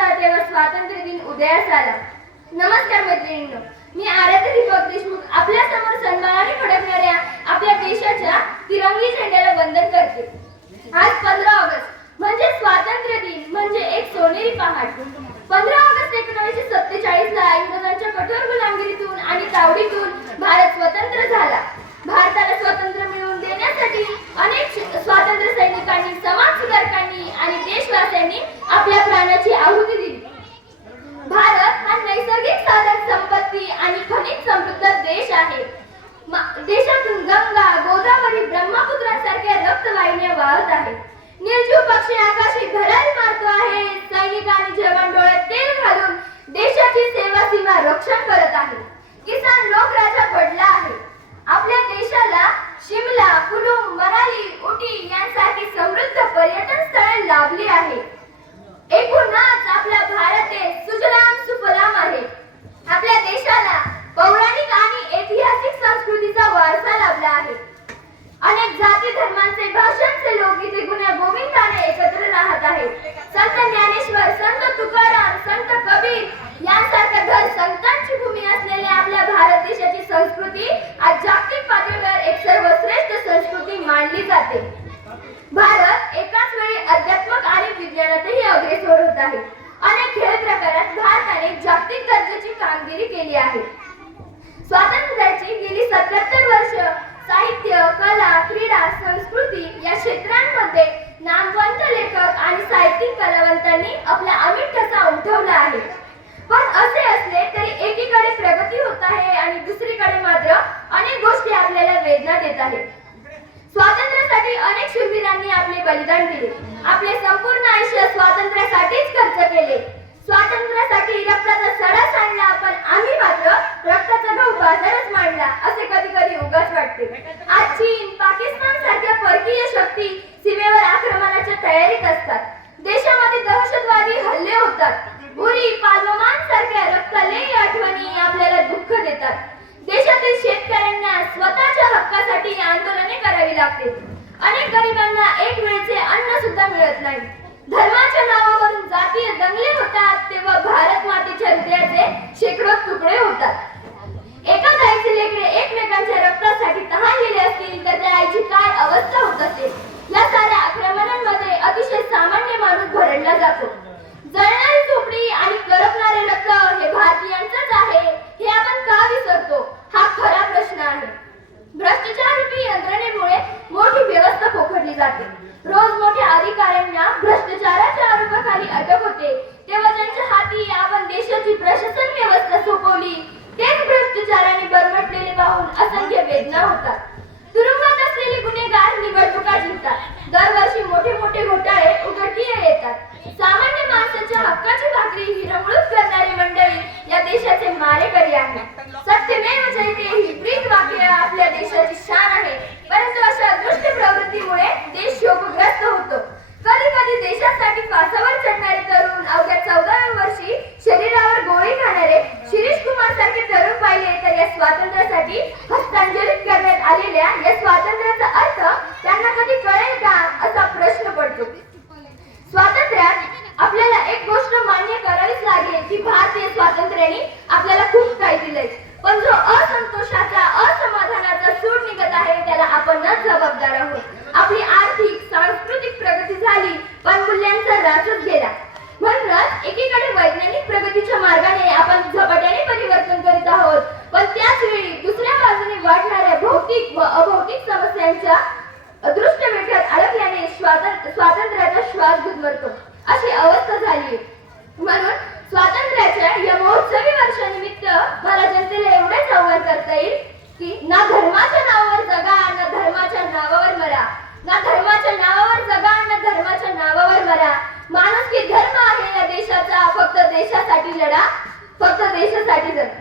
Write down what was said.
मृतदेहाचा तेव्हा स्वातंत्र्य दिन उदयास आला नमस्कार मैत्रिणींनो मी आराध्य दीपक देशमुख आपल्यासमोर सन्मानाने फडकणाऱ्या आपल्या देशाच्या तिरंगी झेंड्याला वंदन करते. आज पंधरा ऑगस्ट म्हणजे स्वातंत्र्य दिन म्हणजे एक सोनेरी पहाट. पंधरा ऑगस्ट एकोणीसशे सत्तेचाळीस ला इंग्रजांच्या कठोर गुलामगिरीतून आणि तावडी भाषांचे लोक गोविंदाने एकत्र राहत आहे. संत ज्ञानेश्वर संत तुकाराम संत कबीर यांसारख्या घर संतांची भूमी असलेल्या आपल्या भारत देशाची संस्कृती आज जागतिक पातळीवर एक सर्वश्रेष्ठ संस्कृती मानली जाते. भारत एकाच वेळी अध्यात्मक आणि विज्ञानातही अग्रेसर होत आहे. अनेक खेळ प्रकारात भारताने जागतिक दर्जाची कामगिरी केली आहे. स्वातंत्र्याची गेली सत्याहत्तर वर्ष साहित्य कला क्रीडा संस्कृती या क्षेत्रात त्यांनी आपला अमिट ठसा उमठवला आहे. पण असे असले तरी एकीकडे प्रगती होत आहे आणि दुसरीकडे मात्र अनेक गोष्टी आपल्याला वेदना देत आहेत. स्वातंत्र्यासाठी अनेक शूरवीरांनी आपले बलिदान दिले. आपले संपूर्ण आयुष्य स्वातंत्र्यासाठीच खर्च केले. स्वातंत्र्यासाठी रक्ताचा सडा सांडला पण आम्ही मात्र रक्ताचा भाऊ बाजारच मांडला असे कधी कधी उगाच वाटते. आज चीन पाकिस्तान सारख्या परकीय शक्ती सीमेवर आक्रमणाच्या तयारीत असतात. नाही धर्माच्या नावावरून जातीय दंगले होतात तेव्हा भारत मातेच्या हृदयाचे शेकडो तुकडे होतात. एका आईचे लेकरे एकमेकांच्या रक्तासाठी तहानलेले असतील तर त्या आईची काय अवस्था होत असेल? या साऱ्या आक्रमणांमध्ये अतिशय सामान्य माणूस भरडला जातो. जळणारी झोपडी आणि करपणारे रक्त हे भारतीयांचंच आहे हे आपण का विसरतो? हा खरा प्रश्न आहे. भ्रष्टाचार रूपी यंत्रणेमुळे मोठी व्यवस्था पोखरली जाते. Some यांच्या अदृष्ट वेठ्यात अडकल्याने स्वातंत्र्याचा श्वास गुदमरतो अशी अवस्था झाली म्हणून स्वातंत्र्याच्या या महोत्सवी वर्षानिमित्त मला जनतेला एवढेच आव्हान करता येईल की ना धर्माच्या नावावर जगा ना धर्माच्या नावावर मरा. ना धर्माच्या नावावर जगा ना धर्माच्या नावावर मरा. माणूस की धर्म आहे या देशाचा. फक्त देशासाठी लढा फक्त देशासाठी जगा.